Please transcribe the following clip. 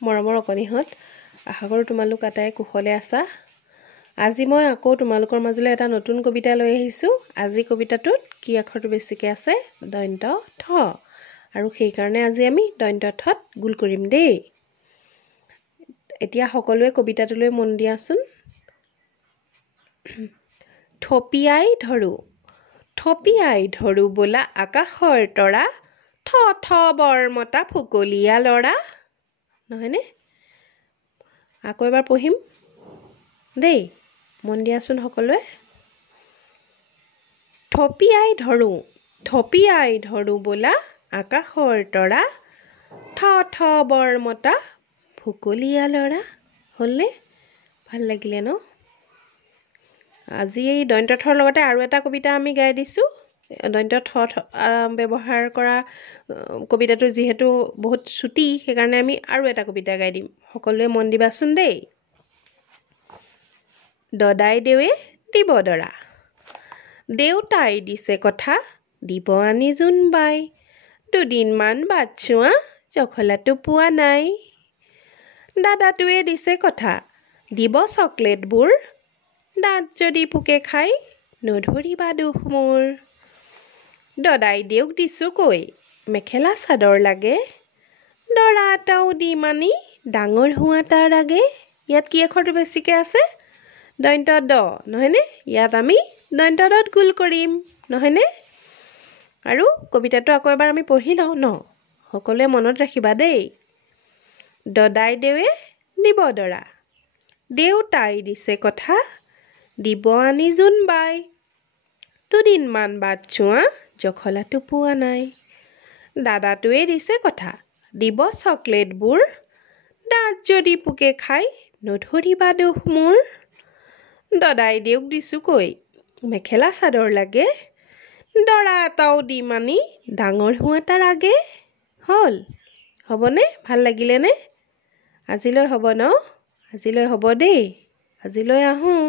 মৰমৰ অকণিহঁত আশা কৰোঁ তোমালোক আটাই কুশলে আছা। আজি মই আকৌ তোমালোকৰ মাজলৈ এটা নতুন কবিতা লৈ আহিছোঁ। আজি কবিতাটোত কি আখৰটো বেছিকৈ আছে? দন্ত্য থ। আৰু সেইকাৰণে আজি আমি দন্ত্য থত গোল কৰিম দেই। এতিয়া সকলোৱে কবিতাটোলৈ মন দিয়াচোন। থপিয়াই ধৰো বোলা আকাশৰ তৰা, থ থ বৰমতা ফুকলীয়া লৰা। নহয়নে? আকৌ এবাৰ পঢ়িম দেই, মন দিয়াচোন সকলোৱে। থপিয়াই ধৰো বোলা আকাশৰ তৰা, থ থ বৰমতা ফুকলীয়া লৰা। হ'লনে? ভাল লাগিলে ন? আজি এই দন্ত্য থৰ লগতে আৰু এটা কবিতা আমি গাই দিছোঁ। দন্ত্য থ ব্যৱহাৰ কৰা কবিতাটো যিহেতু বহুত চুটি, সেইকাৰণে আমি আৰু এটা কবিতা গাই দিম। সকলোৱে মন দিবাচোন দেই। দদাই দেৱে দিব দৰা, দেউতাই দিছে কথা, দিব আনি জোনবাই। দুদিনমান বাট চোৱা, জখলাটো পোৱা নাই। দাদাটোৱে দিছে কথা, দিব চকলেটবোৰ। দাঁত যদি পোকে খাই, নধৰিবা দুখ মোৰ। দদাই দেউক দিছোঁ কৈ, মেখেলা চাদৰ লাগে। দৰা এটাও দিম আনি, ডাঙৰ হোৱা তাৰ আগে। ইয়াত কি আখৰটো বেছিকৈ আছে? দন্ত্য দ, নহয়নে? ইয়াত আমি দন্ত্য দত গোল কৰিম, নহয়নে? আৰু কবিতাটো আকৌ এবাৰ আমি পঢ়ি লওঁ ন? সকলোৱে মনত ৰাখিবা দেই। দদাই দেৱে দিব দৰা, দেউতাই দিছে কথা, দিব আনি জোনবাই। দুদিনমান বাট চোৱা, জখলাটো পোৱা নাই। দাদাটোৱে দিছে কথা, দিব চকলেটবোৰ। দাঁত যদি পোকে খাই, নধৰিবা দুখ মোৰ। দদাই দেউক দিছোঁ কৈ, মেখেলা চাদৰ লাগে। দৰা এটাও দিম আনি, ডাঙৰ হোৱা তাৰ আগে। হ'ল? হ'বনে? ভাল লাগিলেনে? আজিলৈ হ'ব ন? আজিলৈ হ'ব দেই। আজিলৈ আহোঁ।